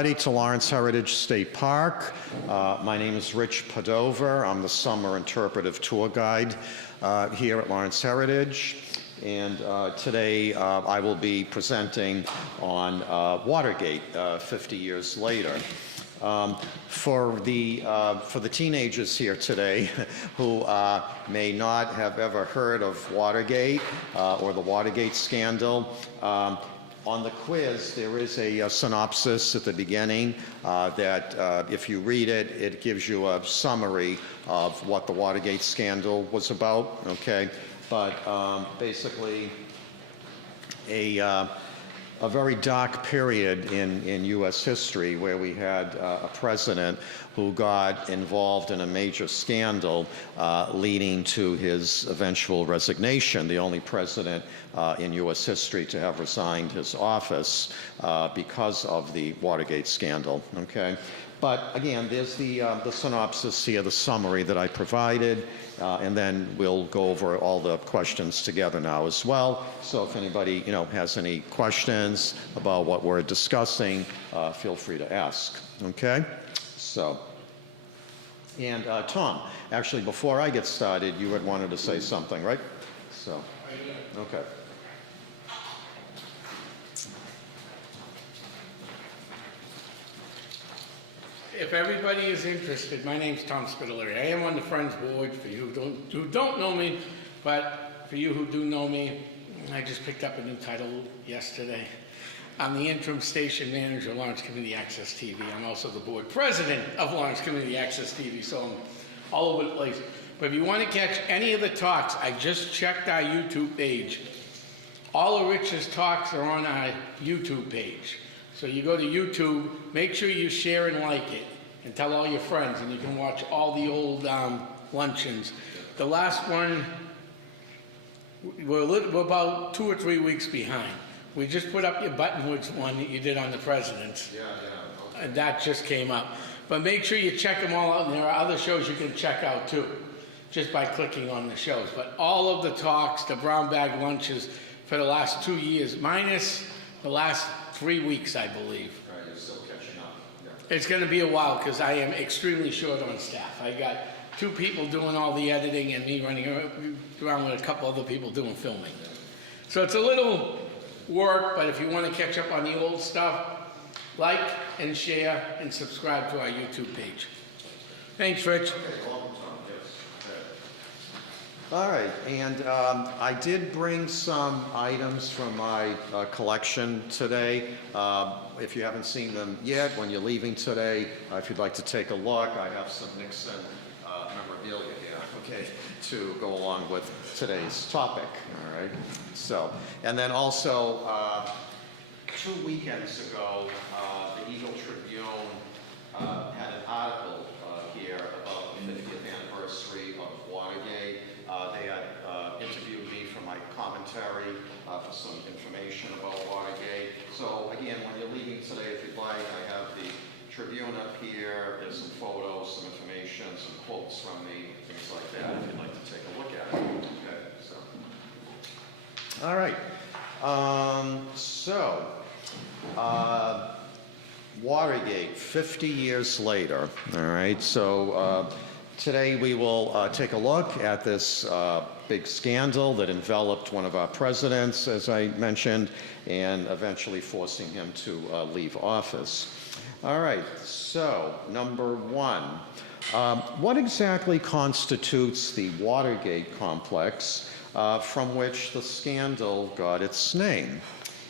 everybody to Lawrence Heritage State Park. My name is Rich Padover. I'm the summer interpretive tour guide here at Lawrence Heritage. And today I will be presenting on Watergate 50 years later. For the teenagers here today who may not have ever heard of Watergate or the Watergate scandal, on the quiz, there is a synopsis at the beginning that if you read it, it gives you a summary of what the Watergate scandal was about, okay? But basically, a very dark period in U.S. history where we had a president who got involved in a major scandal leading to his eventual resignation, the only president in U.S. history to have resigned his office because of the Watergate scandal, okay? But again, there's the synopsis here, the summary that I provided, and then we'll go over all the questions together now as well. So if anybody, has any questions about what we're discussing, feel free to ask, okay? So, and Tom, actually, before I get started, you had wanted to say something, right? So, okay. If everybody is interested, my name's Tom Spitaleri. I am on the Friends Board for you who don't know me, but for you who do know me, I just picked up a new title yesterday. I'm the interim station manager of Lawrence Community Access TV. I'm also the board president of Lawrence Community Access TV, so I'm all over the place. But if you want to catch any of the talks, I just checked our YouTube page. All of Rich's talks are on our YouTube page. So you go to YouTube, make sure you share and like it, and tell all your friends, and you can watch all the old luncheons. The last one, we're about 2 or 3 weeks behind. We just put up your Buttonwoods one that you did on the presidents. Yeah. Okay. And that just came up. But make sure you check them all out, and there are other shows you can check out too, just by clicking on the shows. But all of the talks, the brown bag lunches for the last 2 years, minus the last 3 weeks, I believe. Right, you're still catching up. Yeah. It's going to be a while because I am extremely short on staff. I got 2 people doing all the editing and me running around with a couple other people doing filming. Yeah. So it's a little work, but if you want to catch up on the old stuff, like and share and subscribe to our YouTube page. Thanks, Rich. Okay, welcome, Tom. Yes. Okay. All right, and I did bring some items from my collection today. If you haven't seen them yet, when you're leaving today, if you'd like to take a look, I have some Nixon memorabilia here, okay, to go along with today's topic, all right? So, and then also, 2 weekends ago, the Eagle Tribune had an article here about the 50th anniversary of Watergate. They had interviewed me for my commentary for some information about Watergate. So again, when you're leaving today, if you'd like, I have the Tribune up here. There's some photos, some information, some quotes from me, things like that, if you'd like to take a look at it. Okay, so. All right. Watergate, 50 years later, all right? So today we will take a look at this big scandal that enveloped one of our presidents, as I mentioned, and eventually forcing him to leave office. All right, so number one, what exactly constitutes the Watergate complex from which the scandal got its name?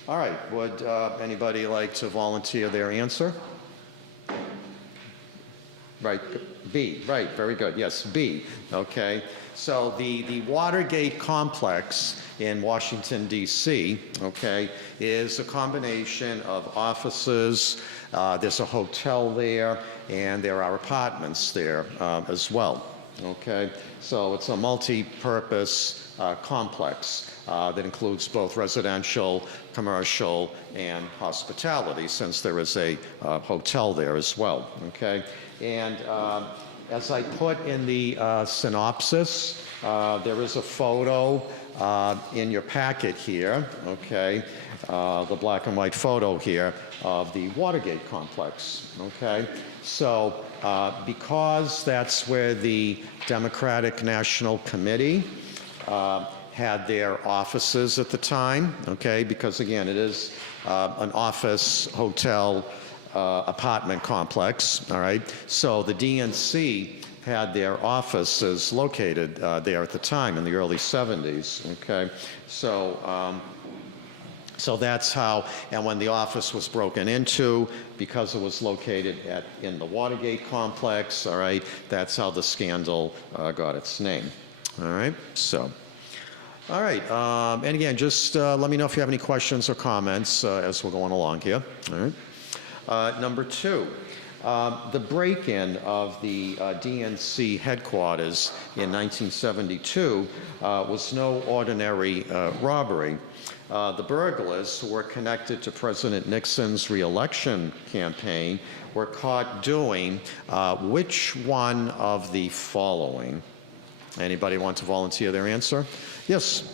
All right, would anybody like to volunteer their answer? Right, B, right, very good, yes, B, okay. So the Watergate complex in Washington, D.C., okay, is a combination of offices, there's a hotel there, and there are apartments there as well, okay? So it's a multi-purpose complex that includes both residential, commercial, and hospitality, since there is a hotel there as well, okay? And as I put in the synopsis, There is a photo in your packet here, okay? The black and white photo here of the Watergate complex, okay? So because that's where the Democratic National Committee had their offices at the time, okay? Because again, it is an office, hotel, apartment complex, all right? So the DNC had their offices located there at the time in the early 70s, okay? So, so that's how, and when the office was broken into, because it was located in the Watergate complex, all right, that's how the scandal got its name, all right? So, all right, and again, just let me know if you have any questions or comments as we're going along here, all right? Number two, the break-in of the DNC headquarters in 1972 was no ordinary robbery. The burglars, who were connected to President Nixon's re-election campaign, were caught doing which one of the following? Anybody want to volunteer their answer? Yes.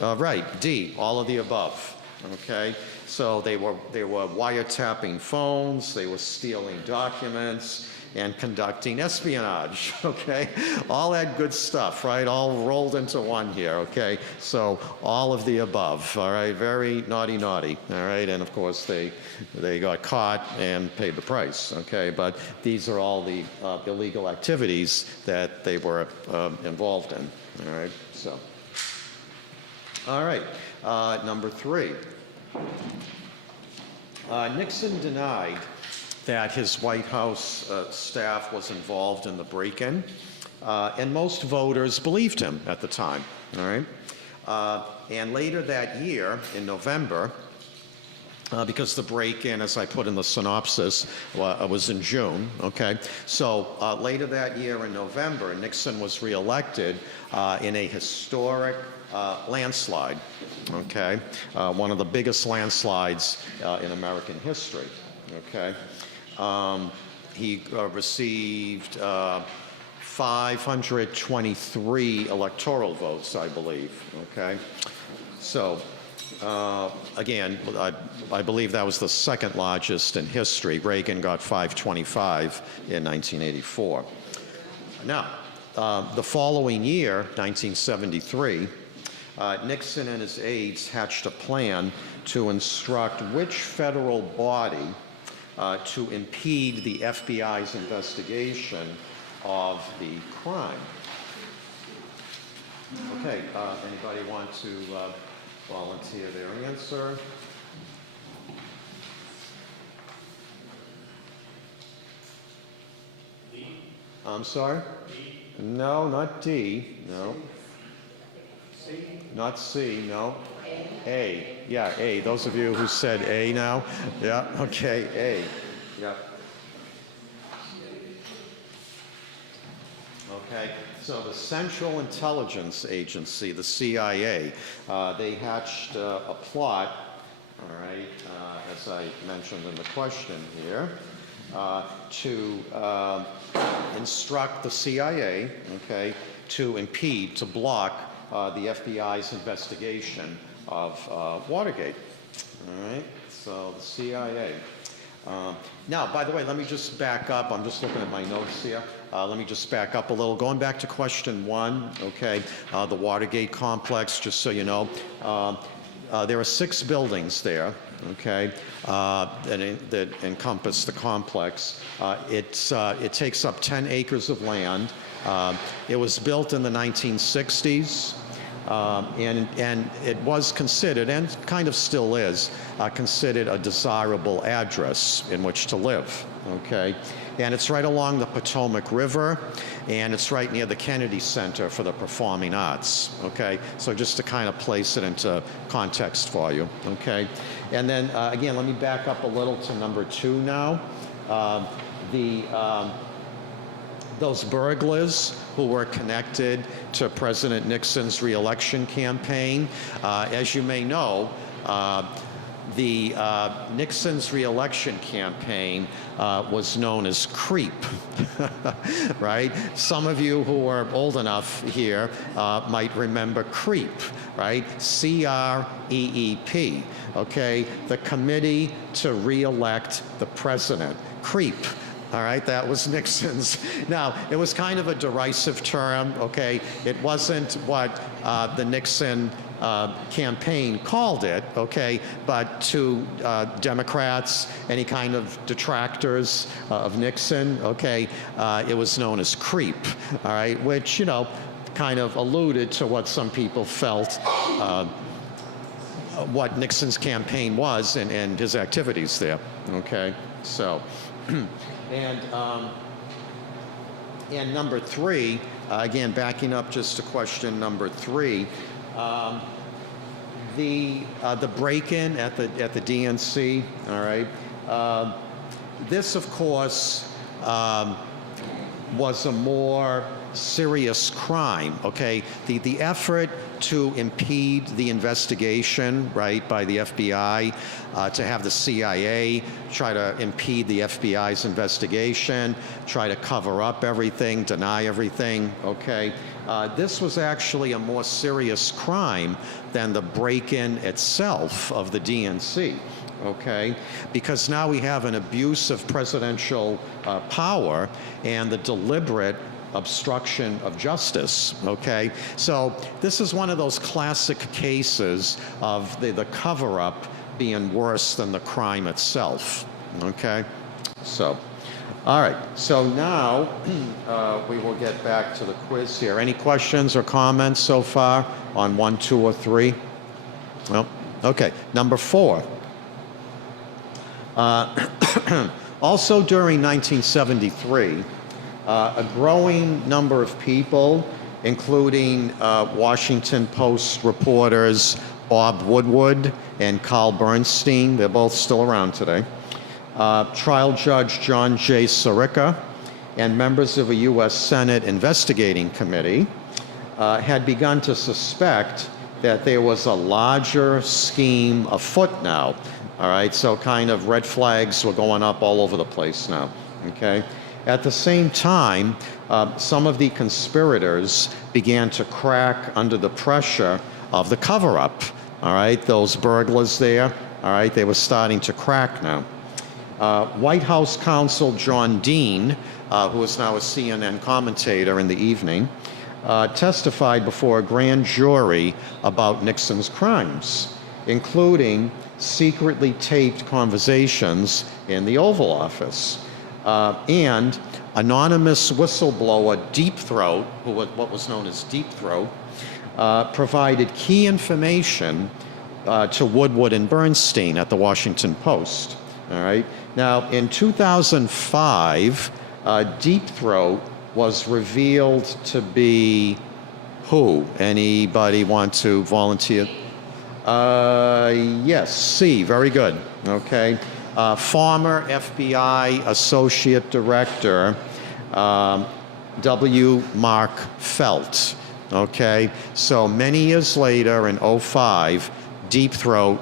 Right, D, all of the above, okay? So they were wiretapping phones, they were stealing documents, and conducting espionage, okay? All that good stuff, right? All rolled into one here, okay? So all of the above, all right? Very naughty, naughty, all right? And of course, they got caught and paid the price, okay? But these are all the illegal activities that they were involved in, all right? So, all right, number three. Nixon denied that his White House staff was involved in the break-in, and most voters believed him at the time, all right? And later that year, in November, because the break-in, as I put in the synopsis, was in June, okay? So later that year in November, Nixon was reelected in a historic landslide, okay? One of the biggest landslides in American history, okay? He received 523 electoral votes, I believe, okay? So, again, I believe that was the second largest in history. Reagan got 525 in 1984. Now, the following year, 1973, Nixon and his aides hatched a plan to instruct which federal body to impede the FBI's investigation of the crime. Okay, anybody want to volunteer their answer? D. I'm sorry? D. No, not D. No. C. Not C, no. A. Yeah, A. Those of you who said A now? Yeah, okay, A. Yeah. Okay, so the Central Intelligence Agency, the CIA, they hatched a plot, all right, as I mentioned in the question here, to instruct the CIA, okay, to impede, to block the FBI's investigation of Watergate. All right, so the CIA. Now, by the way, let me just back up. I'm just looking at my notes here. Let me just back up a little. Going back to question one, okay, the Watergate complex, just so you know, there are 6 buildings there, okay, that encompass the complex. It takes up 10 acres of land. It was built in the 1960s. And it was considered, and kind of still is, considered a desirable address in which to live, okay? And it's right along the Potomac River, and it's right near the Kennedy Center for the Performing Arts, okay? So just to kind of place it into context for you, okay? And then, again, let me back up a little to number 2 now. Those burglars who were connected to President Nixon's re-election campaign, as you may know, Nixon's reelection campaign was known as CREEP, right? Some of you who are old enough here might remember CREEP, right? C-R-E-E-P, okay? The Committee to Reelect the President, CREEP. All right, that was Nixon's. Now, it was kind of a derisive term, okay? It wasn't what the Nixon campaign called it, okay? But to Democrats, any kind of detractors of Nixon, okay, it was known as creep, all right? Which, you know, kind of alluded to what some people felt what Nixon's campaign was and his activities there, okay? So, and number three, again, backing up just to question number three, the break-in at the DNC, all right, this, of course, was a more serious crime, okay? The effort to impede the investigation, right, by the FBI, to have the CIA try to impede the FBI's investigation, try to cover up everything, deny everything, okay? This was actually a more serious crime than the break-in itself of the DNC. Okay, because now we have an abuse of presidential power and the deliberate obstruction of justice, okay? So this is one of those classic cases of the cover-up being worse than the crime itself, okay? So, all right, so now we will get back to the quiz here. Any questions or comments so far on 1, 2, or 3? Well, okay, number 4. Also during 1973, a growing number of people, including Washington Post reporters Bob Woodward and Carl Bernstein, they're both still around today, trial judge John J. Sirica, and members of a U.S. Senate investigating committee had begun to suspect that there was a larger scheme afoot now. All right, so kind of red flags were going up all over the place now, okay? At the same time, some of the conspirators began to crack under the pressure of the cover-up, all right? Those burglars there, all right, they were starting to crack now. White House counsel John Dean, who is now a CNN commentator in the evening, testified before a grand jury about Nixon's crimes, including secretly taped conversations in the Oval Office. And anonymous whistleblower Deep Throat, what was known as Deep Throat, provided key information to Woodward and Bernstein at the Washington Post. All right. Now, in 2005, Deep Throat was revealed to be who? Anybody want to volunteer? Yes, C, very good, okay. Former FBI Associate Director, W. Mark Felt, okay. So many years later in 2005, Deep Throat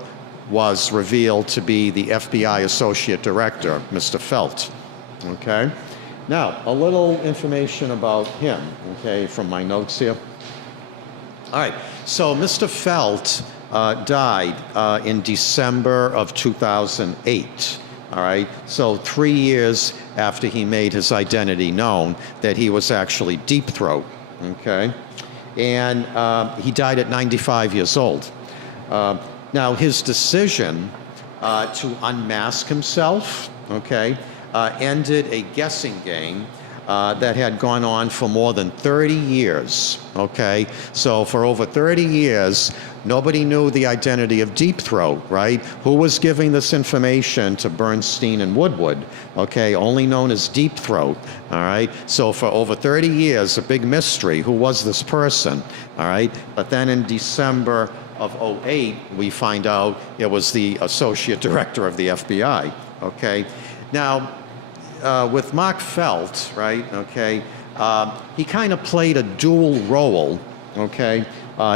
was revealed to be the FBI Associate Director, Mr. Felt, okay. Now, a little information about him, okay, from my notes here. All right, so Mr. Felt died in December of 2008, all right? So 3 years after he made his identity known that he was actually Deep Throat, okay? And he died at 95 years old. Now, his decision to unmask himself, okay, ended a guessing game that had gone on for more than 30 years, okay? So for over 30 years, nobody knew the identity of Deep Throat, right? Who was giving this information to Bernstein and Woodward, okay? Only known as Deep Throat, all right? So for over 30 years, a big mystery, who was this person, all right? But then in December of 2008, we find out it was the Associate Director of the FBI, okay? Now, with Mark Felt, right, okay, he kind of played a dual role, okay,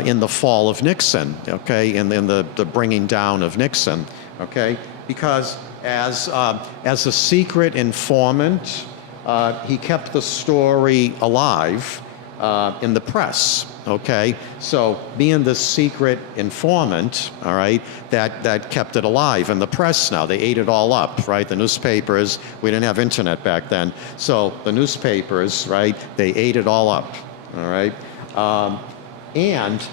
in the fall of Nixon, okay, in the bringing down of Nixon, okay? Because as a secret informant, he kept the story alive in the press, okay? So being the secret informant, all right, that kept it alive in the press now. They ate it all up, right? The newspapers, we didn't have internet back then. So the newspapers, right, they ate it all up, all right? And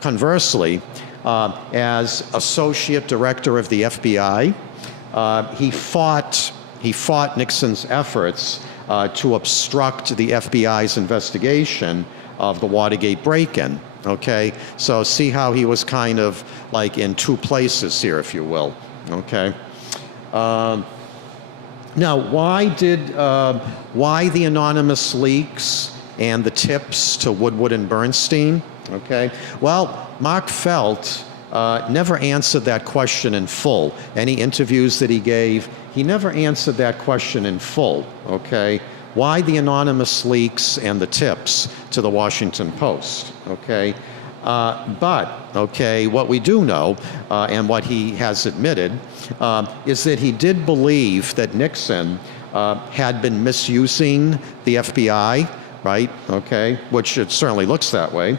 conversely, as associate director of the FBI, he fought Nixon's efforts to obstruct the FBI's investigation of the Watergate break-in, okay? So see how he was kind of like in two places here, if you will, okay? Now, why the anonymous leaks and the tips to Woodward and Bernstein, okay? Well, Mark Felt never answered that question in full. Any interviews that he gave, he never answered that question in full, okay? Why the anonymous leaks and the tips to the Washington Post, okay? But, okay, what we do know, and what he has admitted, is that he did believe that Nixon had been misusing the FBI, right, okay, which it certainly looks that way,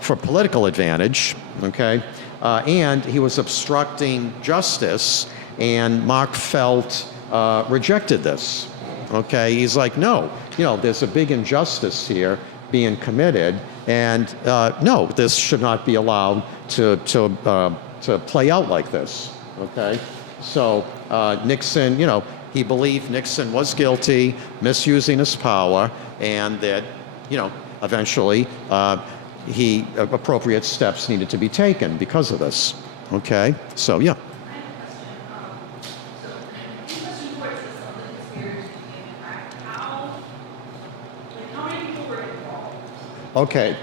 for political advantage, okay? And he was obstructing justice, and Mark Felt rejected this, okay? He's like, no, you know, there's a big injustice here being committed, and no, this should not be allowed to play out like this, okay? So Nixon, you know, he believed Nixon was guilty, misusing his power, and that, you know, eventually appropriate steps needed to be taken because of this, okay? So, yeah. Okay.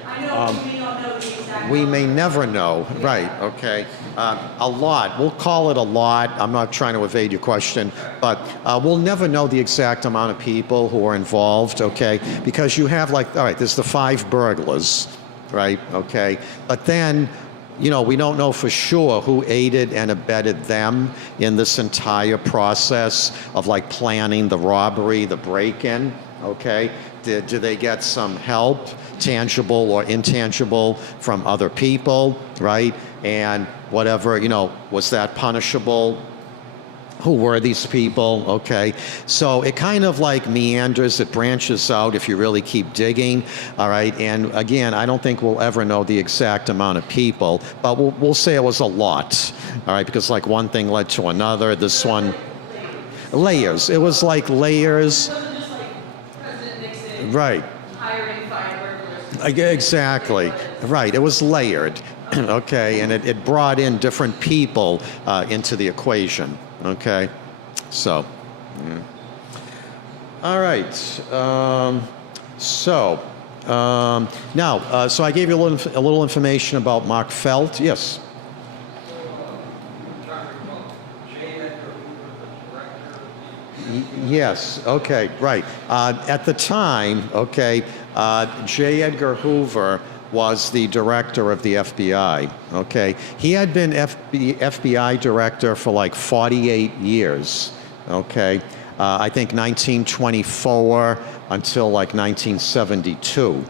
We may never know, right, okay. A lot, we'll call it a lot. I'm not trying to evade your question, but we'll never know the exact amount of people who are involved, okay? Because you have like, all right, there's the 5 burglars, right, okay? But then, you know, we don't know for sure who aided and abetted them in this entire process of like planning the robbery, the break-in, okay? Do they get some help, tangible or intangible, from other people, right? And whatever, you know, was that punishable? Who were these people? Okay, so it kind of like meanders, it branches out if you really keep digging, all right? And again, I don't think we'll ever know the exact amount of people, but we'll say it was a lot, all right? Because like one thing led to another, this one, layers. It was like layers. Right. Hiring 5 burglars. Exactly. Right. It was layered. Okay. And it brought in different people into the equation. Okay. So, yeah. All right. Now, so I gave you a little information about Mark Felt. Yes. Yes, okay, right. At the time, okay, J. Edgar Hoover was the director of the FBI, okay? He had been FBI director for like 48 years, okay? I think 1924 until like 1972,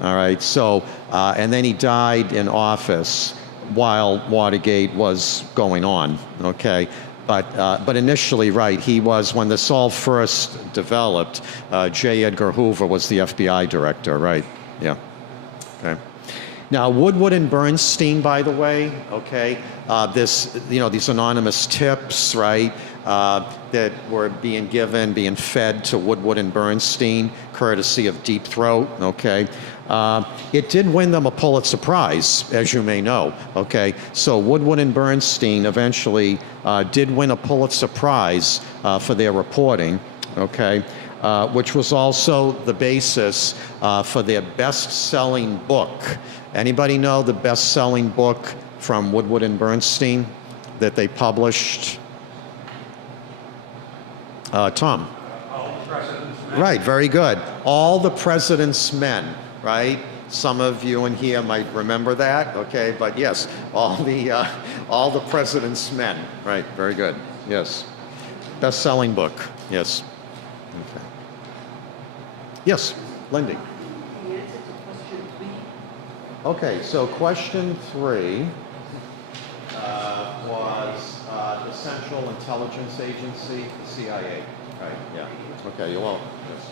all right? So, and then he died in office while Watergate was going on, okay? But initially, right, he was, when this all first developed, J. Edgar Hoover was the FBI director, right, yeah, okay. Now, Woodward and Bernstein, by the way, okay, these anonymous tips, right, that were being fed to Woodward and Bernstein, courtesy of Deep Throat, okay. It did win them a Pulitzer Prize, as you may know, okay. So Woodward and Bernstein eventually did win a Pulitzer Prize for their reporting, okay, which was also the basis for their best-selling book. Anybody know the best-selling book from Woodward and Bernstein that they published? Tom? All the President's Men. Right, very good. All the President's Men, right? Some of you in here might remember that, okay? But yes, all the President's Men, right? Very good. Yes, best-selling book. Yes. Okay. Yes, Lindy. The answer to question 3. Okay, so question 3 was the Central Intelligence Agency, the CIA. Right. Yeah. Okay. You're welcome. Yes.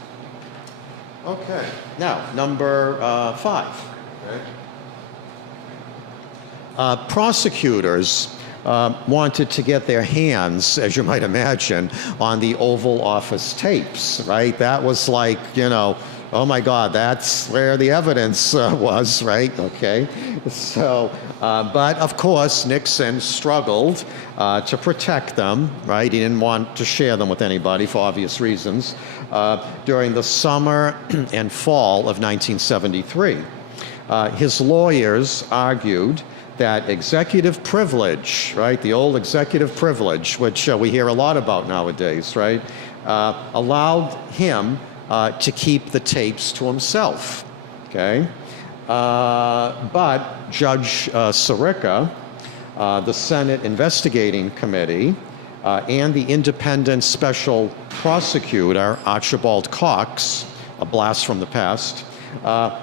Okay. Now, number 5. Okay. Prosecutors wanted to get their hands, as you might imagine, on the Oval Office tapes, right? That was like, you know, oh my God, that's where the evidence was, right? Okay. So, but of course, Nixon struggled to protect them, right? He didn't want to share them with anybody for obvious reasons. During the summer and fall of 1973, his lawyers argued that executive privilege, right, the old executive privilege, which we hear a lot about nowadays, right, allowed him to keep the tapes to himself, okay? But Judge Sirica, the Senate Investigating Committee, and the independent special prosecutor, Archibald Cox, a blast from the past,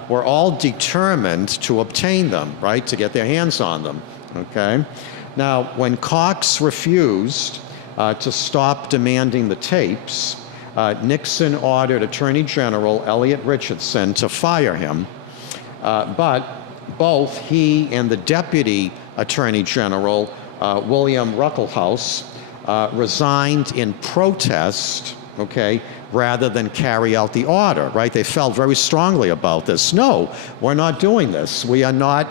were all determined to obtain them, right, to get their hands on them, okay? Now, when Cox refused to stop demanding the tapes, Nixon ordered Attorney General Elliot Richardson to fire him, but both he and the Deputy Attorney General, William Ruckelshaus, resigned in protest, okay, rather than carry out the order, right? They felt very strongly about this. No, we're not doing this. We are not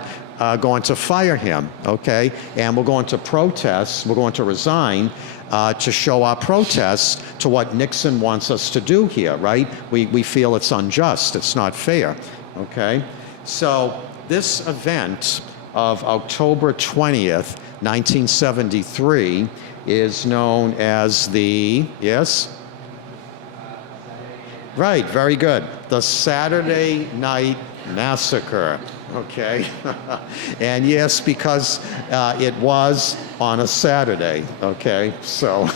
going to fire him, okay? And we're going to protest, we're going to resign to show our protest to what Nixon wants us to do here, right? We feel it's unjust, it's not fair, okay? So this event of October 20th, 1973 is known as the, yes? Right, very good. The Saturday Night Massacre, okay? And yes, because it was on a Saturday, okay? So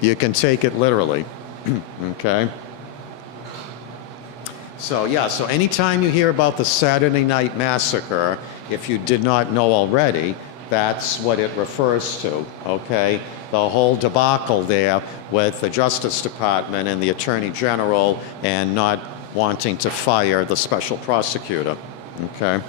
you can take it literally, okay? So yeah, so anytime you hear about the Saturday Night Massacre, if you did not know already, that's what it refers to, okay? The whole debacle there with the Justice Department and the Attorney General and not wanting to fire the special prosecutor, okay?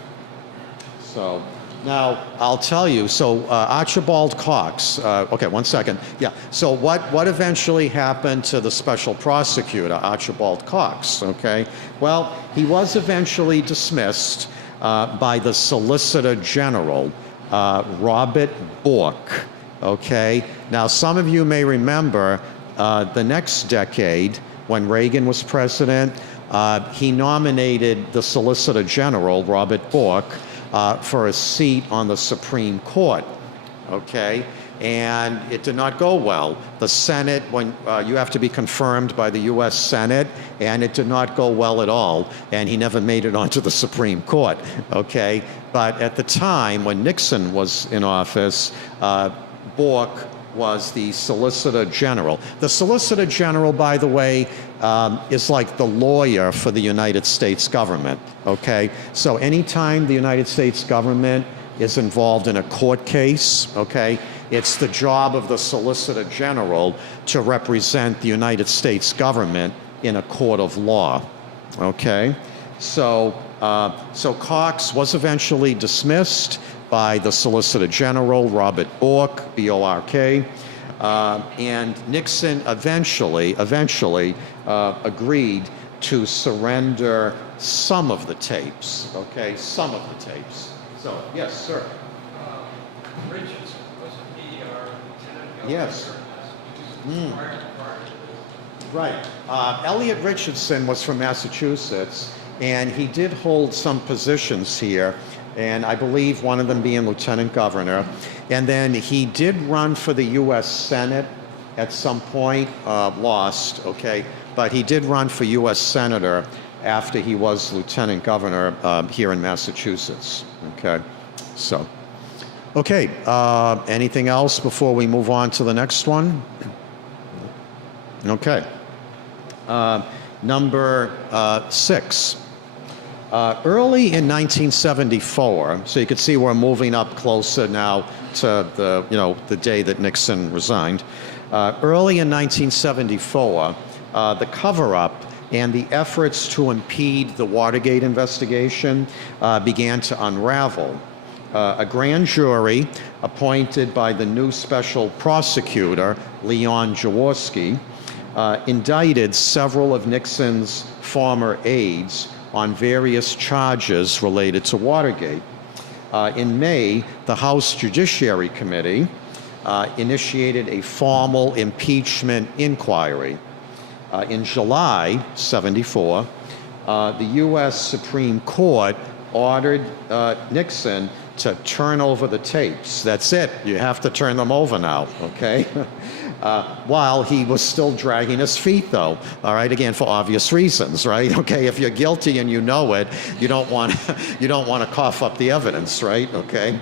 So now I'll tell you, so Archibald Cox, okay, one second. Yeah, so what eventually happened to the special prosecutor, Archibald Cox, okay? Well, he was eventually dismissed by the Solicitor General, Robert Bork, okay? Now, some of you may remember the next decade, when Reagan was president, he nominated the Solicitor General, Robert Bork, for a seat on the Supreme Court, okay? And it did not go well. The Senate, when you have to be confirmed by the U.S. Senate, and it did not go well at all, and he never made it onto the Supreme Court, okay? But at the time, when Nixon was in office, Bork was the Solicitor General. The Solicitor General, by the way, is like the lawyer for the United States government, okay? So anytime the United States government is involved in a court case, okay, it's the job of the Solicitor General to represent the United States government in a court of law, okay? So, so Cox was eventually dismissed by the Solicitor General, Robert Bork, B-O-R-K, and Nixon eventually agreed to surrender some of the tapes, okay, some of the tapes. So, yes, sir. Richardson, wasn't he our lieutenant governor? Yes. Right. Elliot Richardson was from Massachusetts, and he did hold some positions here, and I believe one of them being lieutenant governor. And then he did run for the U.S. Senate at some point, lost, okay, but he did run for U.S. Senator after he was lieutenant governor here in Massachusetts. Okay, so. Okay, anything else before we move on to the next one? Okay. Number 6. Early in 1974, so you can see we're moving up closer now to the day that Nixon resigned. Early in 1974, the cover-up and the efforts to impede the Watergate investigation began to unravel. A grand jury appointed by the new special prosecutor, Leon Jaworski, indicted several of Nixon's former aides on various charges related to Watergate. In May, the House Judiciary Committee initiated a formal impeachment inquiry. In July '74, the U.S. Supreme Court ordered Nixon to turn over the tapes. That's it. You have to turn them over now, okay? While he was still dragging his feet, though. All right, again, for obvious reasons, right? Okay, if you're guilty and you know it, you don't want to cough up the evidence, right? Okay.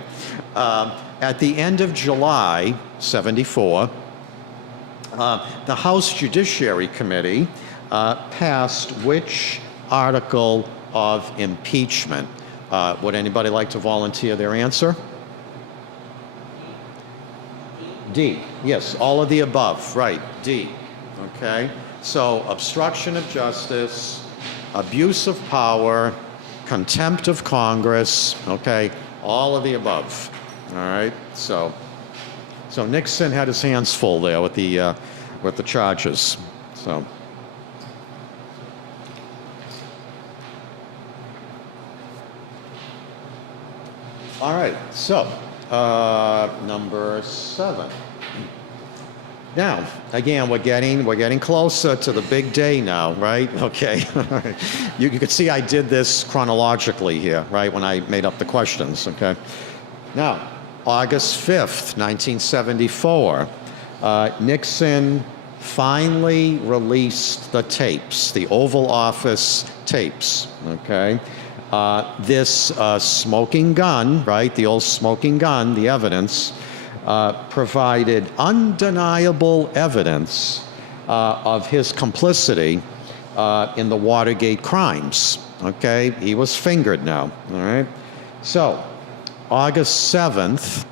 At the end of July '74, the House Judiciary Committee passed which article of impeachment? Would anybody like to volunteer their answer? D. Yes, all of the above. Right, D. Okay. So obstruction of justice, abuse of power, contempt of Congress. Okay, all of the above. All right. So Nixon had his hands full there with the charges. So. All right, so number 7. Now, again, we're getting closer to the big day now, right? Okay. You can see I did this chronologically here, right, when I made up the questions, okay? Now, August 5th, 1974, Nixon finally released the tapes, the Oval Office tapes, okay? This smoking gun, right, the old smoking gun, the evidence, provided undeniable evidence of his complicity in the Watergate crimes, okay? He was fingered now, all right? So, August 7th,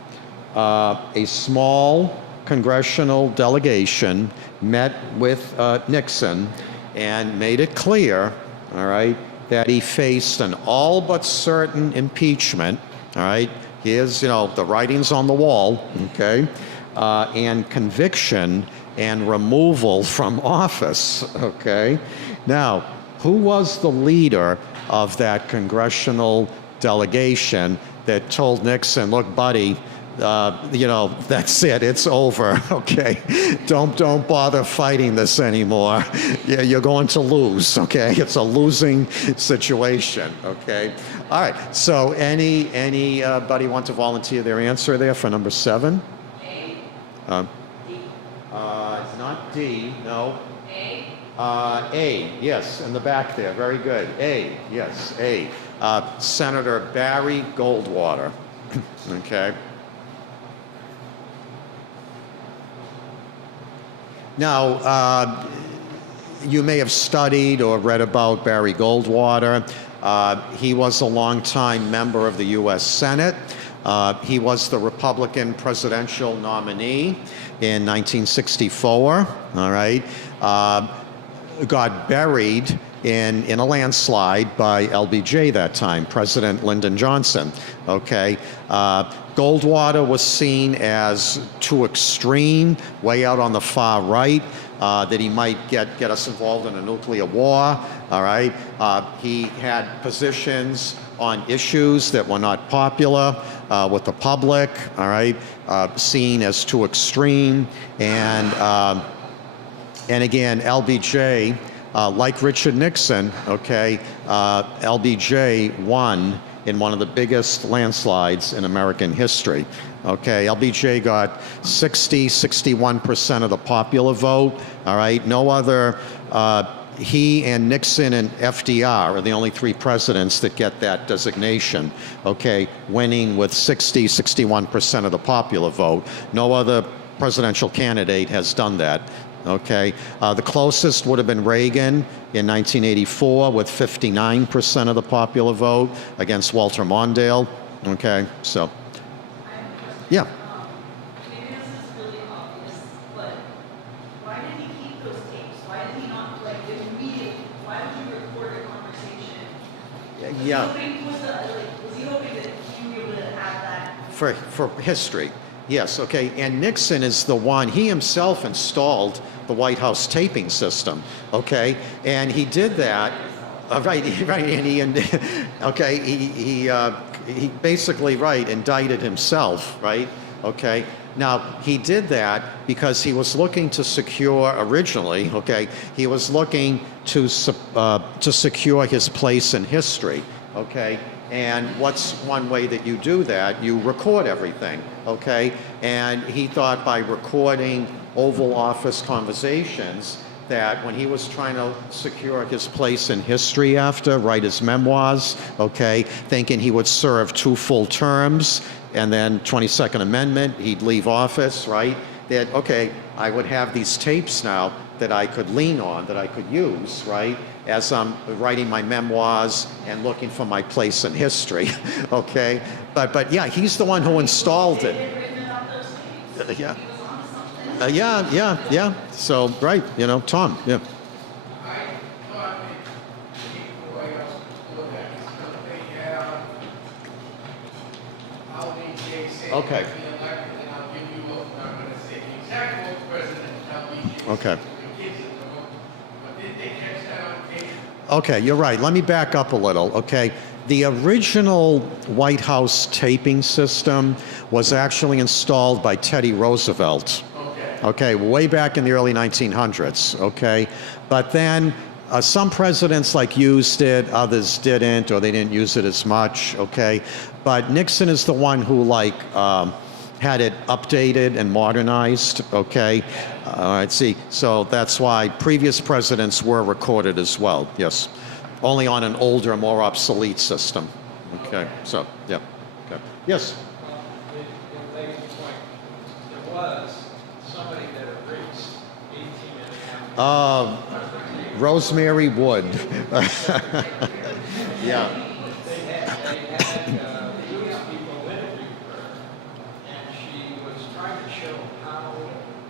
a small congressional delegation met with Nixon and made it clear, all right, that he faced an all but certain impeachment, all right? Here's, the writings on the wall, okay? And conviction and removal from office, okay? Now, who was the leader of that congressional delegation that told Nixon, look, buddy, that's it, it's over, okay? Don't bother fighting this anymore. Yeah, you're going to lose, okay? It's a losing situation, okay? All right, so anybody want to volunteer their answer there for number 7? A. D. Not D, no. A. A, yes, in the back there, very good. A, yes, A. Senator Barry Goldwater, okay? Now, you may have studied or read about Barry Goldwater. He was a longtime member of the U.S. Senate. He was the Republican presidential nominee in 1964, all right? Got buried in a landslide by LBJ that time, President Lyndon Johnson, okay? Goldwater was seen as too extreme, way out on the far right, that he might get us involved in a nuclear war, all right? He had positions on issues that were not popular with the public, all right? Seen as too extreme, and again, LBJ, like Richard Nixon, okay, LBJ won in one of the biggest landslides in American history. Okay, LBJ got 61% of the popular vote, all right? No other he and Nixon and FDR are the only three presidents that get that designation, okay, winning with 61% of the popular vote. No other presidential candidate has done that, okay? The closest would have been Reagan in 1984 with 59% of the popular vote against Walter Mondale, okay? So, yeah. Maybe this is really obvious, but why did he keep those tapes? Why did he not, like, immediately, why would you record a conversation? Yeah. Was he hoping that you would be able to have that? For history, yes, okay. And Nixon is the one, he himself installed the White House taping system, okay? And he did that, right, and he, okay, he basically, right, indicted himself, right, okay? Now, he did that because he was looking to secure, originally, okay, he was looking to secure his place in history, okay? And what's one way that you do that? You record everything, okay? And he thought by recording Oval Office conversations that when he was trying to secure his place in history after, write his memoirs, okay, thinking he would serve 2 full terms, and then 22nd Amendment, he'd leave office, right? That, okay, I would have these tapes now that I could lean on, that I could use, right? As I'm writing my memoirs and looking for my place in history, okay? But yeah, he's the one who installed it. Yeah. Yeah. So, right, you know, Tom, yeah. I thought maybe the White House would do that, so they have, I'll be say, Okay. be elected, and I'll give you, I'm gonna say the exact vote president, I'll be Okay. the kids in the vote, but did they catch that on tape? Okay, you're right. Let me back up a little, okay? The original White House taping system was actually installed by Teddy Roosevelt. Okay, way back in the early 1900s, okay? But then some presidents like used it, others didn't, or they didn't use it as much, okay? But Nixon is the one who had it updated and modernized, okay? All right, see, so that's why previous presidents were recorded as well, yes. Only on an older, more obsolete system, okay? So, yeah, okay. Yes? In Lake's point, there was somebody that erased 18 and a half. Rosemary Wood. Yeah. They had news people interview her, and she was trying to show how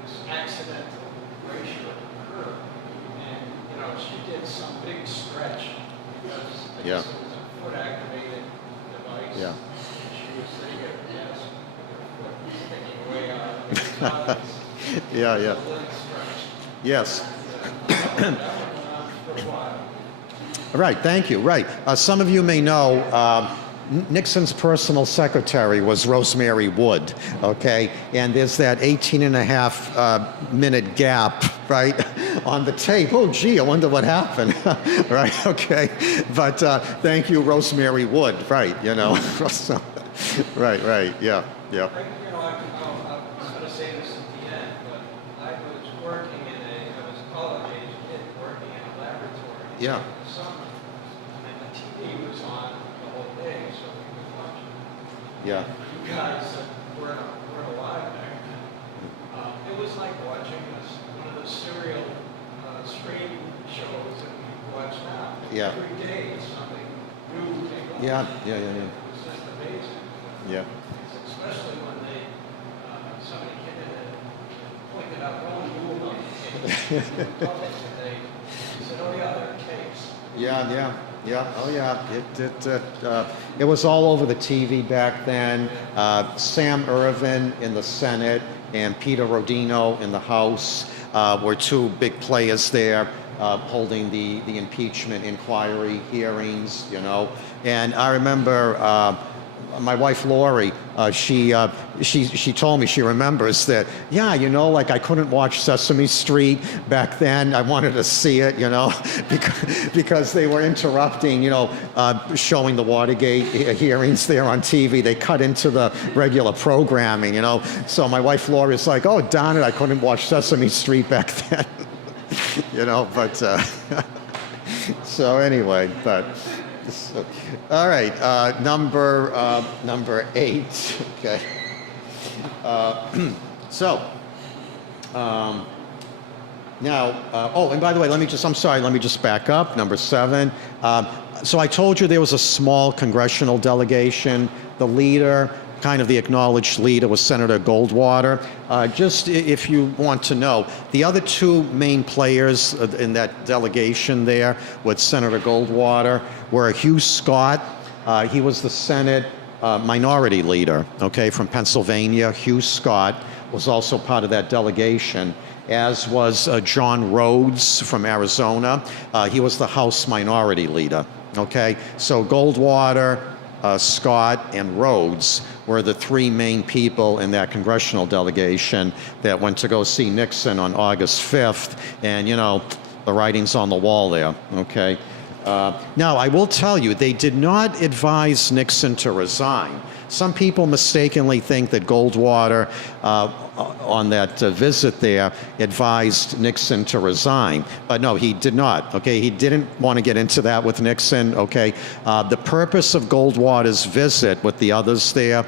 this accidental erasure occurred. And, you know, she did some big stretch because I Yeah. guess it was a foot-activated device. Yeah. And she was sitting at a desk with her foot sticking way out of her body. Yeah. A little stretch. Yes. That went on for a while. Right, thank you, right. Some of you may know Nixon's personal secretary was Rosemary Wood, okay? And there's that 18 and a half minute gap, right, on the tape. Oh, gee, I wonder what happened, right, okay? But thank you, Rosemary Wood, right, you know? So, right, yeah. You know, I was going to say this at the end, but I was working I was a college age kid working in a laboratory Yeah. in the summer, and the TV was on the whole day, so we could watch it. Yeah. You guys weren't alive back then. It was like watching one of the serial screen shows that we watch now. Yeah. Every day is something new came on. Yeah. It was just amazing. Yeah. Especially when somebody came in and pointed out, oh, you were on the case. They said, oh, yeah, there are tapes. Yeah. Oh, yeah. It was all over the TV back then. Sam Ervin in the Senate and Peter Rodino in the House were two big players there, holding the impeachment inquiry hearings, you know. And I remember my wife Lori, she told me she remembers that, yeah, you know, like I couldn't watch Sesame Street back then. I wanted to see it, you know, because they were interrupting, you know, showing the Watergate hearings there on TV. They cut into the regular programming, you know. So my wife Lori's like, oh, darn it, I couldn't watch Sesame Street back then, you know, but So anyway, but, so, all right, number 8, okay. So, now, oh, and by the way, I'm sorry, let me just back up. Number 7. So I told you there was a small congressional delegation. The leader, kind of the acknowledged leader, was Senator Goldwater. Just if you want to know, the other 2 main players in that delegation there with Senator Goldwater were Hugh Scott. He was the Senate minority leader, okay, from Pennsylvania. Hugh Scott was also part of that delegation, as was John Rhodes from Arizona. He was the House minority leader, okay? So Goldwater, Scott, and Rhodes were the 3 main people in that congressional delegation that went to go see Nixon on August 5th, and, you know, the writing's on the wall there, okay? Now, I will tell you, they did not advise Nixon to resign. Some people mistakenly think that Goldwater, on that visit there, advised Nixon to resign. But no, he did not, okay? He didn't want to get into that with Nixon, okay? The purpose of Goldwater's visit with the others there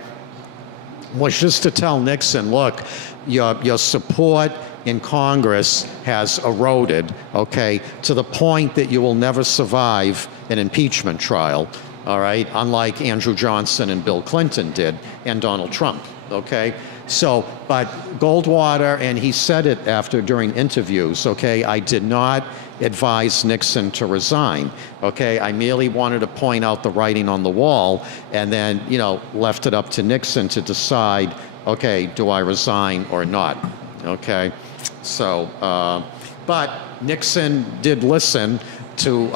was just to tell Nixon, look, your support in Congress has eroded, okay, to the point that you will never survive an impeachment trial. All right, unlike Andrew Johnson and Bill Clinton did, and Donald Trump, okay? So, but Goldwater, and he said it during interviews, okay, I did not advise Nixon to resign, okay? I merely wanted to point out the writing on the wall and then, you know, left it up to Nixon to decide, okay, do I resign or not, okay? So, but Nixon did listen to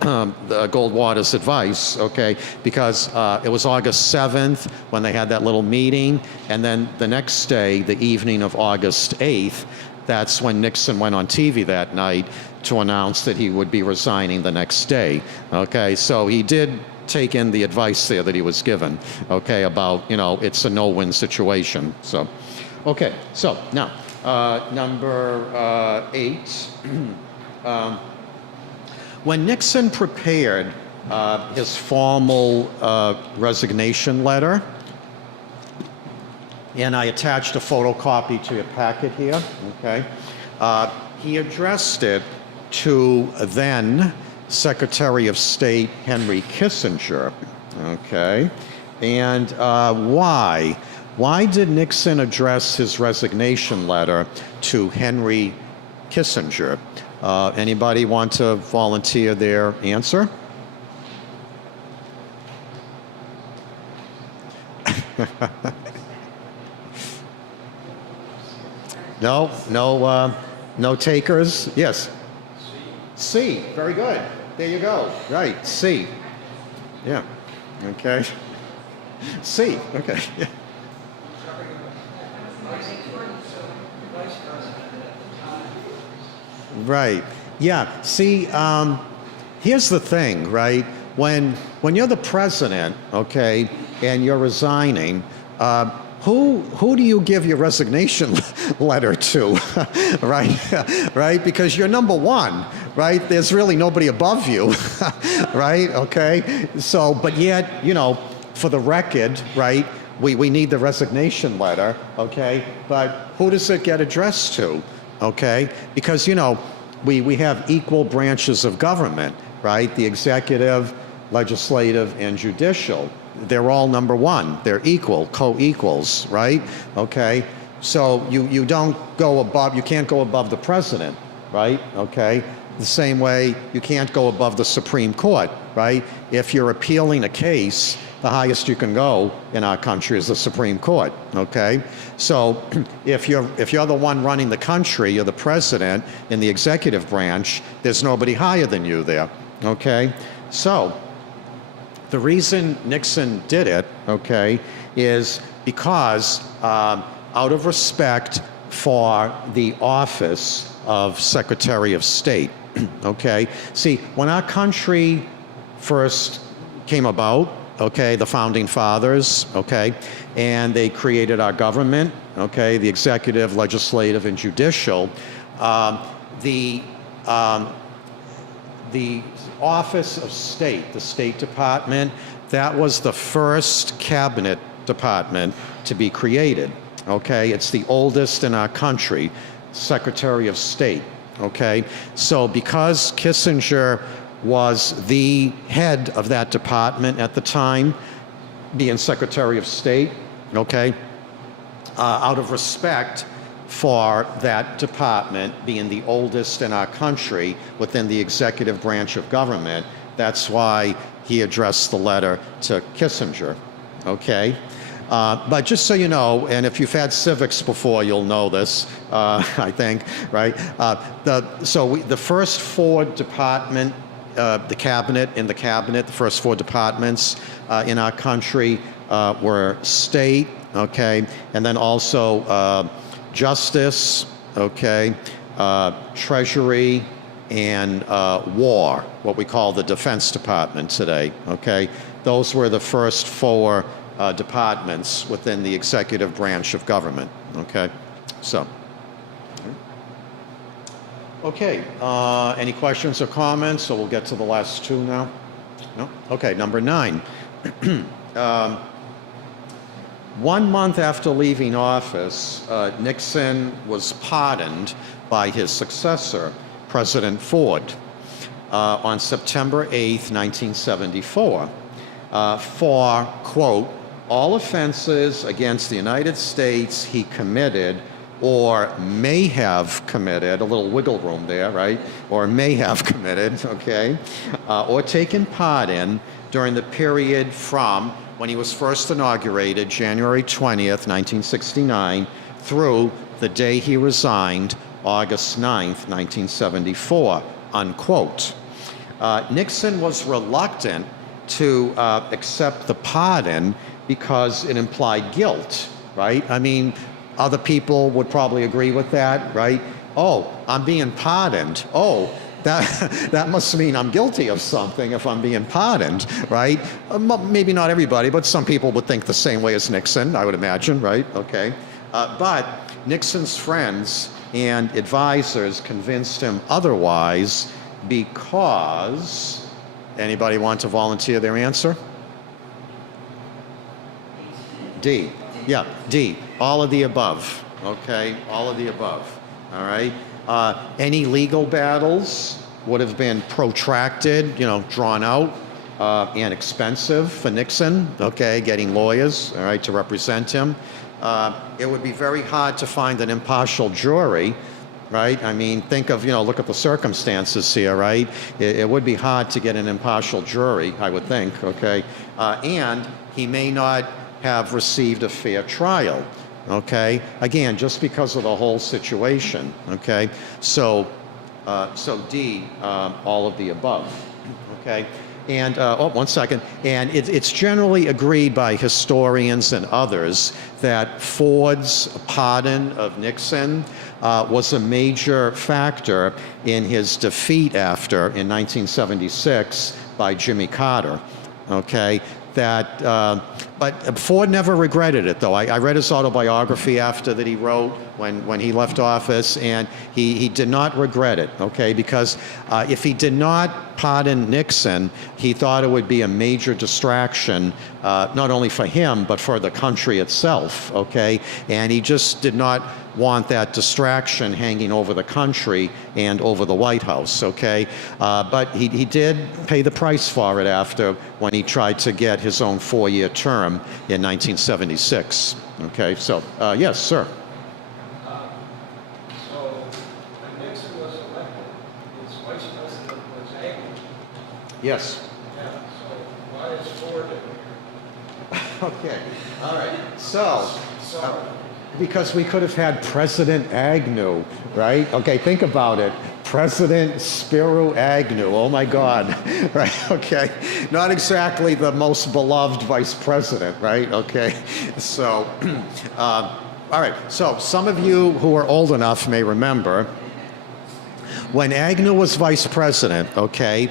Goldwater's advice, okay, because it was August 7th when they had that little meeting, and then the next day, the evening of August 8th, that's when Nixon went on TV that night to announce that he would be resigning the next day, okay? So he did take in the advice there that he was given, okay, about, you know, it's a no-win situation, so. Okay, so now, number 8. When Nixon prepared his formal resignation letter, and I attached a photocopy to your packet here, okay, he addressed it to then Secretary of State Henry Kissinger, okay, and why? Why did Nixon address his resignation letter to Henry Kissinger? Anybody want to volunteer their answer? No takers? Yes. C. Very good. There you go. Right. C. Yeah. Okay. C. Okay. Yeah. Right. Yeah. See, here's the thing, right? When you're the president, okay, and you're resigning, who do you give your resignation letter to, right? Right? Because you're number 1, right? There's really nobody above you, right? Okay. So, but yet, you know, for the record, right? We need the resignation letter, okay? But who does it get addressed to? Okay, because, you know, we have equal branches of government, right? The executive, legislative, and judicial. They're all number 1. They're equal, co-equals, right? Okay, so you don't go above, you can't go above the president, right? Okay, the same way you can't go above the Supreme Court, right? If you're appealing a case, the highest you can go in our country is the Supreme Court, okay? So if you're the one running the country, you're the president in the executive branch, there's nobody higher than you there, okay? So the reason Nixon did it, okay, is because out of respect for the office of Secretary of State, okay? See, when our country first came about, okay, the founding fathers, okay, and they created our government, okay, the executive, legislative, and judicial, the the Office of State, the State Department, that was the first cabinet department to be created, okay? It's the oldest in our country, Secretary of State, okay? So because Kissinger was the head of that department at the time, being Secretary of State, okay, out of respect for that department being the oldest in our country within the executive branch of government, that's why he addressed the letter to Kissinger, okay? But just so you know, and if you've had civics before, you'll know this, I think, right? The first four department, the cabinet, the first four departments in our country were state, okay, and then also justice, okay, treasury, and war, what we call the Defense Department today, okay? Those were the first four departments within the executive branch of government, okay? So, okay, any questions or comments? So we'll get to the last two now. No? Okay, number 9. 1 month after leaving office, Nixon was pardoned by his successor, President Ford, on September 8th, 1974, for, quote, all offenses against the United States he committed or may have committed, a little wiggle room there, right? Or may have committed, okay? Or taken part in during the period from when he was first inaugurated, January 20th, 1969, through the day he resigned, August 9th, 1974, unquote. Nixon was reluctant to accept the pardon because it implied guilt, right? I mean, other people would probably agree with that, right? Oh, I'm being pardoned. Oh, that must mean I'm guilty of something if I'm being pardoned, right? Maybe not everybody, but some people would think the same way as Nixon, I would imagine, right? Okay. But Nixon's friends and advisors convinced him otherwise because, anybody want to volunteer their answer? D. Yeah, D. All of the above, okay? All of the above, all right? Any legal battles would have been protracted, drawn out, and expensive for Nixon, okay, getting lawyers, all right, to represent him. It would be very hard to find an impartial jury, right? I mean, think of, look at the circumstances here, right? It would be hard to get an impartial jury, I would think, okay? And he may not have received a fair trial, okay? Again, just because of the whole situation, okay? So D, all of the above, okay? And, one second. And it's generally agreed by historians and others that Ford's pardon of Nixon was a major factor in his defeat after, in 1976, by Jimmy Carter, okay? But Ford never regretted it, though. I read his autobiography after that he wrote when he left office, and he did not regret it, okay? Because if he did not pardon Nixon, he thought it would be a major distraction, not only for him, but for the country itself, okay? And he just did not want that distraction hanging over the country and over the White House, okay? But he did pay the price for it after when he tried to get his own 4-year term in 1976, okay? So, yes, sir. So when Nixon was elected, his vice president was Agnew. Yes. Yeah, so why is Ford in here? Okay, all right. So, because we could have had President Agnew, right? Okay, think about it. President Spiro Agnew, oh my God, right, okay. Not exactly the most beloved vice president, right, okay. So, all right, so some of you who are old enough may remember when Agnew was vice president, okay,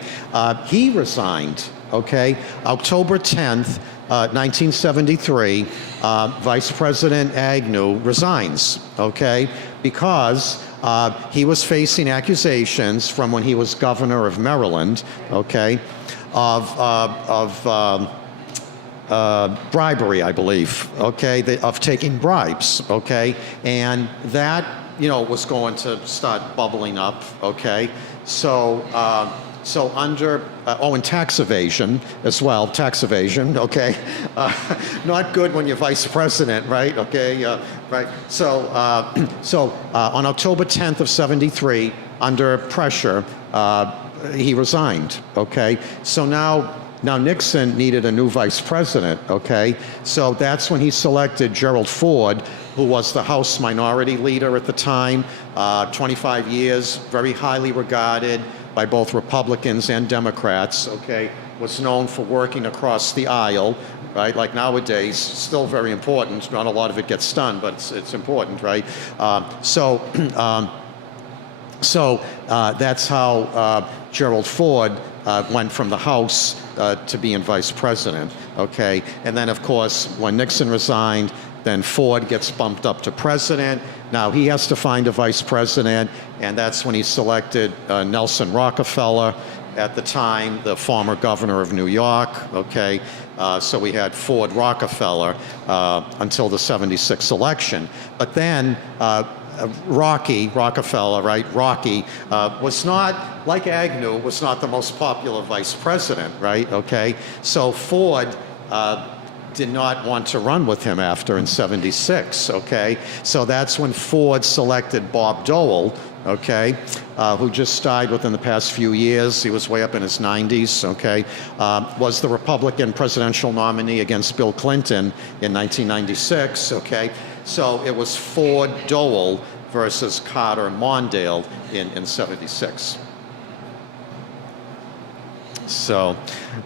he resigned, okay, October 10th, 1973, Vice President Agnew resigns, okay, because he was facing accusations from when he was governor of Maryland, okay, of bribery, I believe, okay, of taking bribes, okay, and that, you know, was going to start bubbling up, okay, so under, and tax evasion as well, tax evasion, okay, not good when you're vice president, right, okay, right, so on October 10th of 73, under pressure, he resigned, okay, so now Nixon needed a new vice president, okay? So that's when he selected Gerald Ford, who was the House Minority Leader at the time, 25 years, very highly regarded by both Republicans and Democrats, okay? Was known for working across the aisle, right? Like nowadays, still very important. Not a lot of it gets done, but it's important, right? So that's how Gerald Ford went from the House to being vice president, okay? And then, of course, when Nixon resigned, then Ford gets bumped up to president. Now he has to find a vice president, and that's when he selected Nelson Rockefeller, at the time, the former governor of New York, okay? So we had Ford Rockefeller until the '76 election. But then Rockefeller, right? Rocky was not, like Agnew, was not the most popular vice president, right? Okay, so Ford did not want to run with him after in '76. Okay, so that's when Ford selected Bob Dole, okay, who just died within the past few years. He was way up in his 90s. Okay, was the Republican presidential nominee against Bill Clinton in 1996. Okay. So it was Ford Dole versus Carter Mondale in '76. So,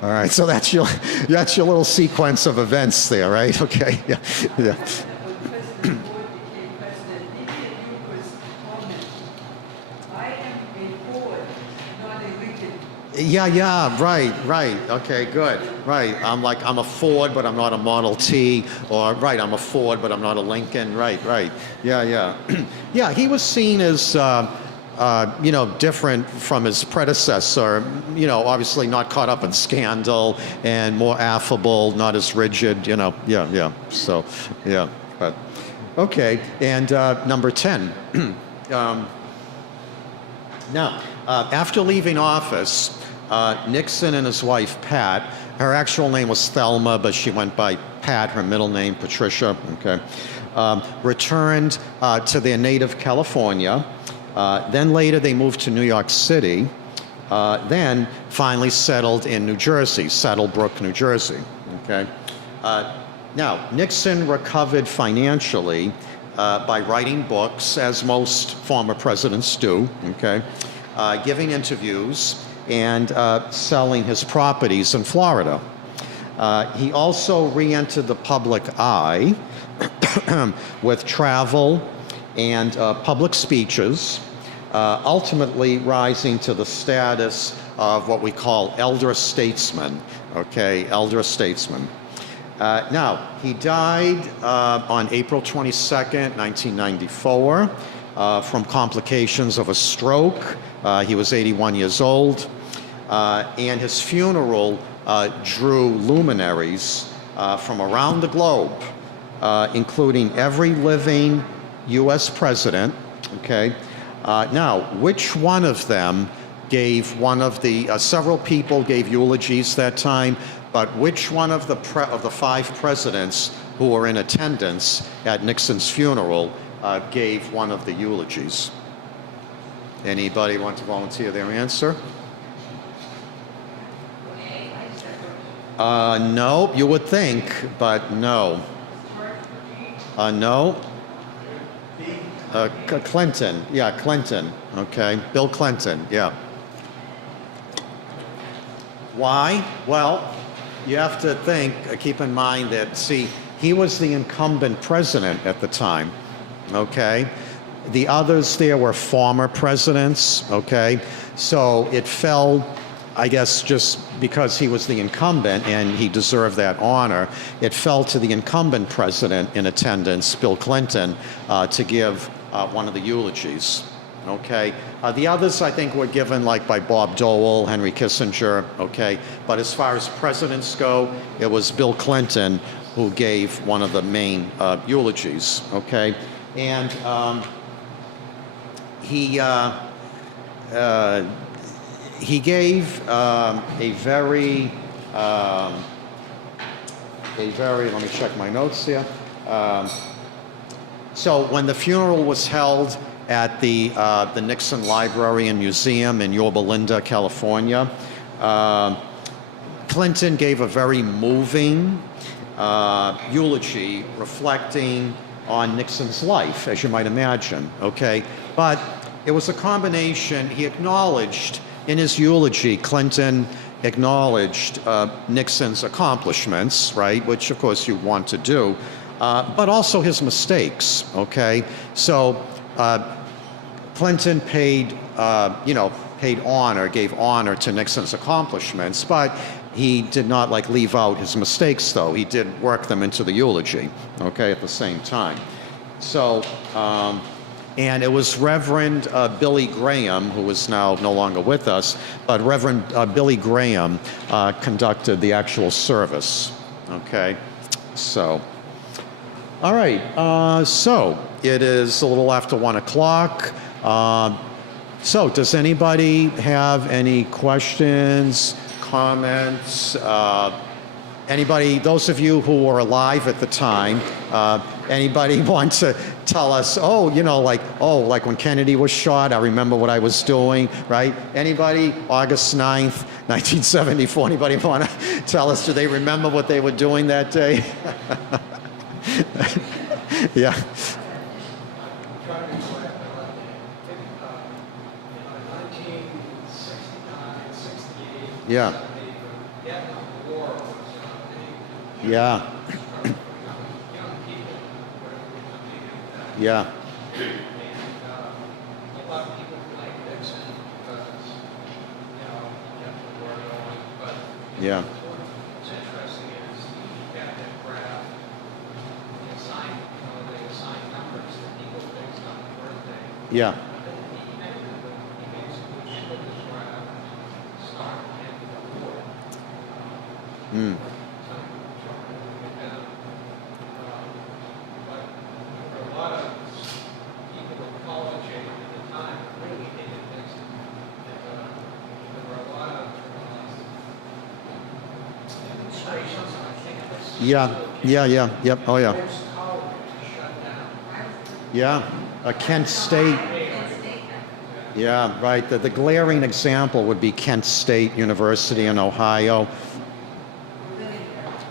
all right. So that's your little sequence of events there, right? Okay. Yeah. Yeah. When President Ford became president, maybe a humorous comment. I am a Ford, not a Lincoln. Yeah, right. Okay, good. Right. I'm a Ford, but I'm not a Model T. Or, right, I'm a Ford, but I'm not a Lincoln. Right. Yeah. Yeah, he was seen as, different from his predecessor, obviously not caught up in scandal and more affable, not as rigid, Yeah. So, yeah. But, okay. And number 10. Now, after leaving office, Nixon and his wife, Pat, her actual name was Thelma, but she went by Pat, her middle name, Patricia, okay, returned to their native California. Then later they moved to New York City, then finally settled in New Jersey, Saddlebrook, New Jersey, okay. Now, Nixon recovered financially by writing books, as most former presidents do, okay, giving interviews, and selling his properties in Florida. He also re-entered the public eye with travel and public speeches, ultimately rising to the status of what we call elder statesman, okay, elder statesman. Now, he died on April 22nd, 1994, from complications of a stroke. He was 81 years old. And his funeral drew luminaries from around the globe, including every living U.S. president, okay? Now, which one of them gave one of the, several people gave eulogies that time, but which one of the 5 presidents who were in attendance at Nixon's funeral gave one of the eulogies? Anybody want to volunteer their answer? No, you would think, but no. No. Clinton, yeah, Clinton, okay. Bill Clinton, yeah. Why? Well, you have to think, keep in mind that, see, he was the incumbent president at the time, okay? The others there were former presidents, okay? So it fell I guess just because he was the incumbent and he deserved that honor, it fell to the incumbent president in attendance, Bill Clinton, to give one of the eulogies. Okay, the others I think were given like by Bob Dole, Henry Kissinger. Okay, but as far as presidents go, it was Bill Clinton who gave one of the main eulogies. Okay, and he gave a very, let me check my notes here. So when the funeral was held at the Nixon Library and Museum in Yorba Linda, California, Clinton gave a very moving eulogy reflecting on Nixon's life, as you might imagine, okay? But it was a combination. He acknowledged, in his eulogy, Clinton acknowledged Nixon's accomplishments, right, which of course you want to do, but also his mistakes, okay? So Clinton paid honor, gave honor to Nixon's accomplishments, but he did not like leave out his mistakes though. He did work them into the eulogy, okay, at the same time. So, and it was Reverend Billy Graham, who is now no longer with us, but Reverend Billy Graham conducted the actual service, okay? So, all right, so it is a little after 1 o'clock. So does anybody have any questions, comments? Anybody, those of you who were alive at the time, anybody want to tell us, oh, you know, like when Kennedy was shot, I remember what I was doing, right? Anybody, August 9th, 1974, anybody want to tell us, do they remember what they were doing that day? Yeah. Yeah. Yeah. Yeah. A lot of people like Nixon because, you know, you have the war going, but Yeah. what's interesting is you got that graph, they assign, you know, they assign numbers to people based on the birthday. Yeah. But then he basically ended this graph, start and the war. Mm. But for a lot of people in college age at the time really hated Nixon. There were a lot of demonstrations, and I think it was Yep, oh yeah. Post College shut down. Yeah, Kent State. Yeah, right. The glaring example would be Kent State University in Ohio.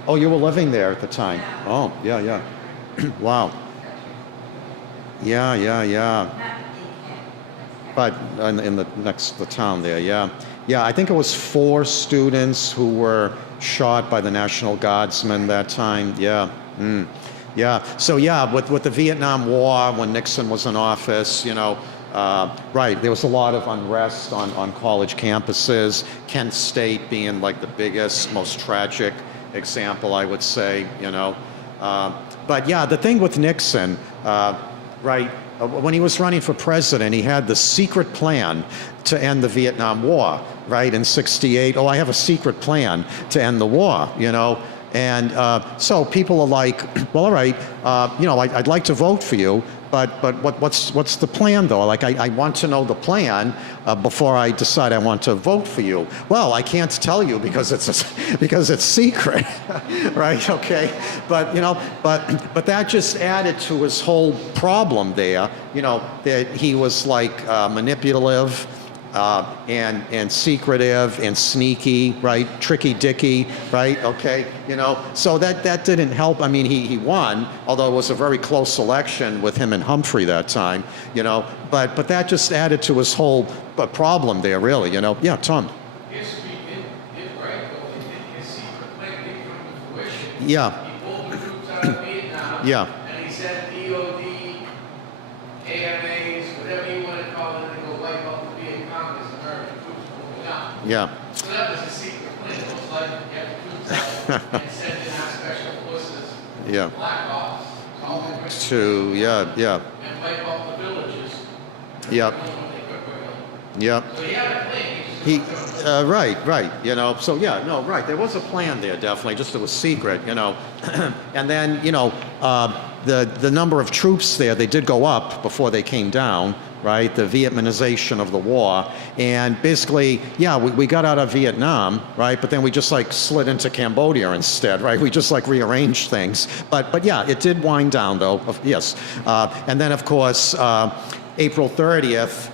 Oh, you were living there at the time? Oh, yeah. Wow. Yeah. But in the town there, yeah. Yeah, I think it was 4 students who were shot by the National Guardsmen that time. Yeah. Yeah. So yeah, with the Vietnam War, when Nixon was in office, you know, right, there was a lot of unrest on college campuses. Kent State being like the biggest, most tragic example, I would say, you know. But yeah, the thing with Nixon, right, when he was running for president, he had the secret plan to end the Vietnam War, right, in '68. Oh, I have a secret plan to end the war, you know. And so people are like, well, all right, you know, I'd like to vote for you, but what's the plan though? Like, I want to know the plan before I decide I want to vote for you. Well, I can't tell you because it's secret, right? Okay, but you know, but that just added to his whole problem there. You know, that he was like manipulative. And secretive and sneaky, right? Tricky Dicky, right? Okay, you know, so that didn't help. I mean, he won, although it was a very close election with him and Humphrey that time, you know, but that just added to his whole problem there, really, you know. Yeah, Tom. History did right, though. His secret plan did come to fruition. Yeah. He pulled the troops out of Vietnam. Yeah. And he sent DOD, AMAs, whatever you want to call it, to go wipe out the Vietcong as American troops moving out. Yeah. So that and send in our special forces, Yeah. Black Ops, all the way To, yeah, yeah, and wipe out the villages. yep, When they could, really. yep. So he had a plan. He, right, you know, so yeah, no, right, there was a plan there, definitely, just it was secret, you know. And then, you know, the number of troops there, they did go up before they came down, right? The Vietnamization of the war. And basically, yeah, we got out of Vietnam, right? But then we just like slid into Cambodia instead, right? We just like rearranged things. But yeah, it did wind down though, yes. And then of course, April 30th,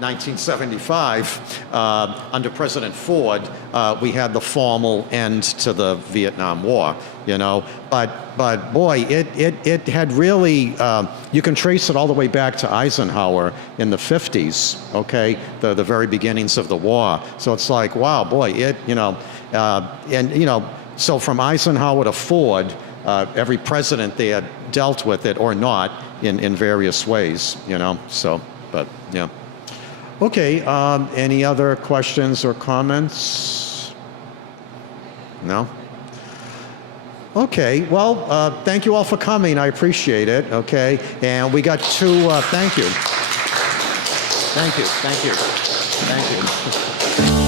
1975, under President Ford, we had the formal end to the Vietnam War, you know. But boy, it had really, you can trace it all the way back to Eisenhower in the 50s, okay, the very beginnings of the war. So it's like, wow, boy, you know, and, you know, so from Eisenhower to Ford, every president there dealt with it or not in various ways, you know, so. But, yeah. Okay, any other questions or comments? No? Okay, well, thank you all for coming. I appreciate it, okay? And we got two, thank you. Thank you.